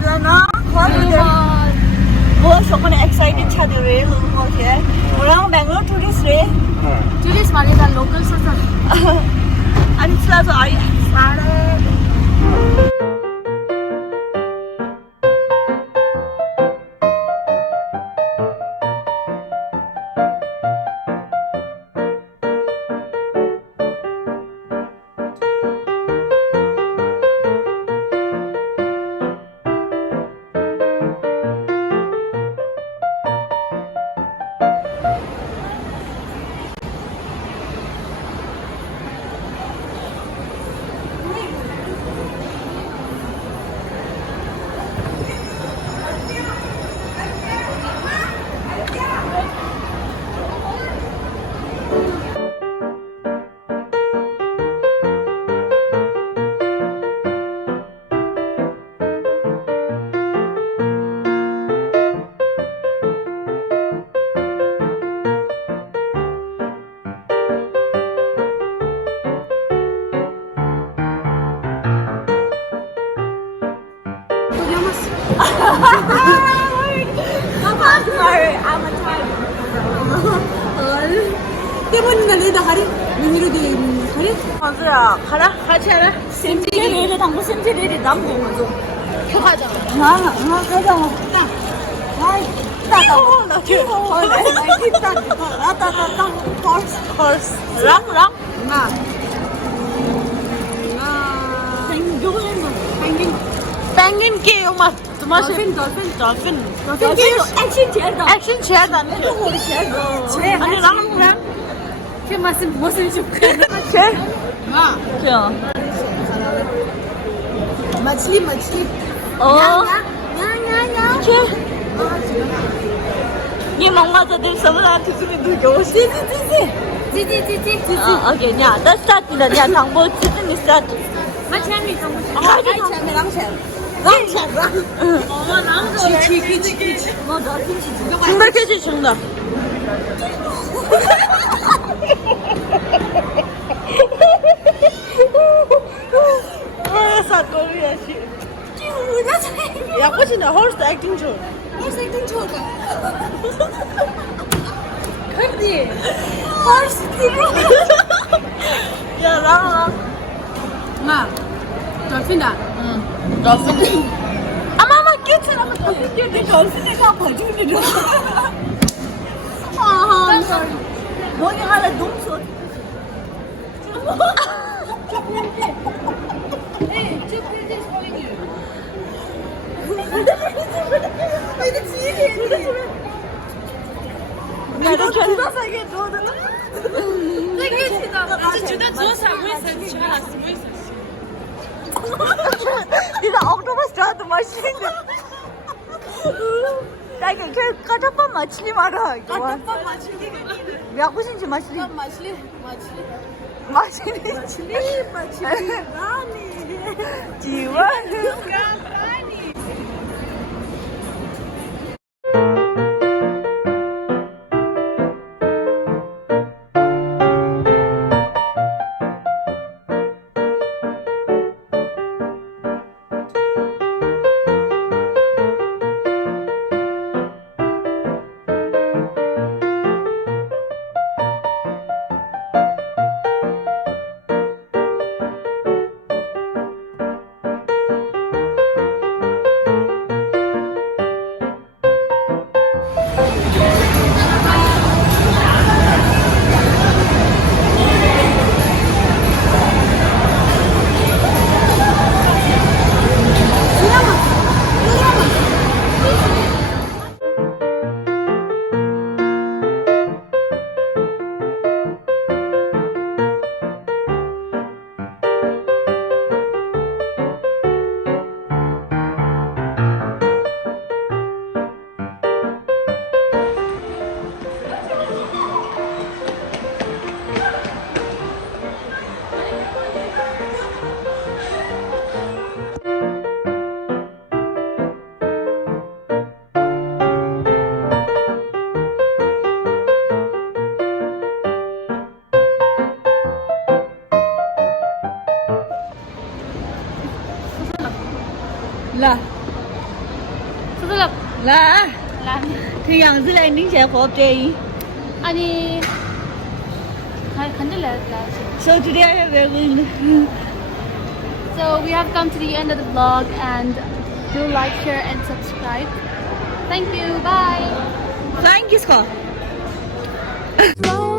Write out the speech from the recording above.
là nó khó được bố số con excited cha được rồi luôn có thế orang Bangalore tourist rồi tourist mà là local sao anh là rồi ai xa đấy Sorry, I'm a tiger. 때문에 내가 가리 민이로 돼 가리 맞아요. 가라, 같이 하라. 샘질이 당구 샘질이 남고 맞아. 펴가자 가자. 아이, 따다. 나 귀여워. 따. horse. 랑. 나 Penguin के यो मत तुम्हारे dolphin action chair dan 아니 랑 그 무슨 좀 chair 나 क्या मछली ओ 냐 chair ये मंगा तो दिन सब रात तुम्हें दूर जाओ 찌찌 오케이 냐 나 스타트 냐 당보 치즈니 스타트 마찬가지 중박해지 중다 사거리야 씨 야 꽃이네 horse acting 중 그렇지 야 나랑 나 dolphin다 dolphin 아마마 끼치라면 dolphin 끼는데 dolphin이가 봐주는 뭐니 하나 너무 좋아 나도 주다사게 너도 이거 octopus 다 마시네 나 이게 까tappa मछली मारा है 까tappa मछली या कुछ नहीं मछली रानी जीवन ला 부들럽. 라. 란. thì rằng dưới đây nín sẽ phổ trì. 아니 간질래. So today I have very So we have come to the end of the vlog, and do like, share, and subscribe. Thank you. Bye. flying kiss ko. Slow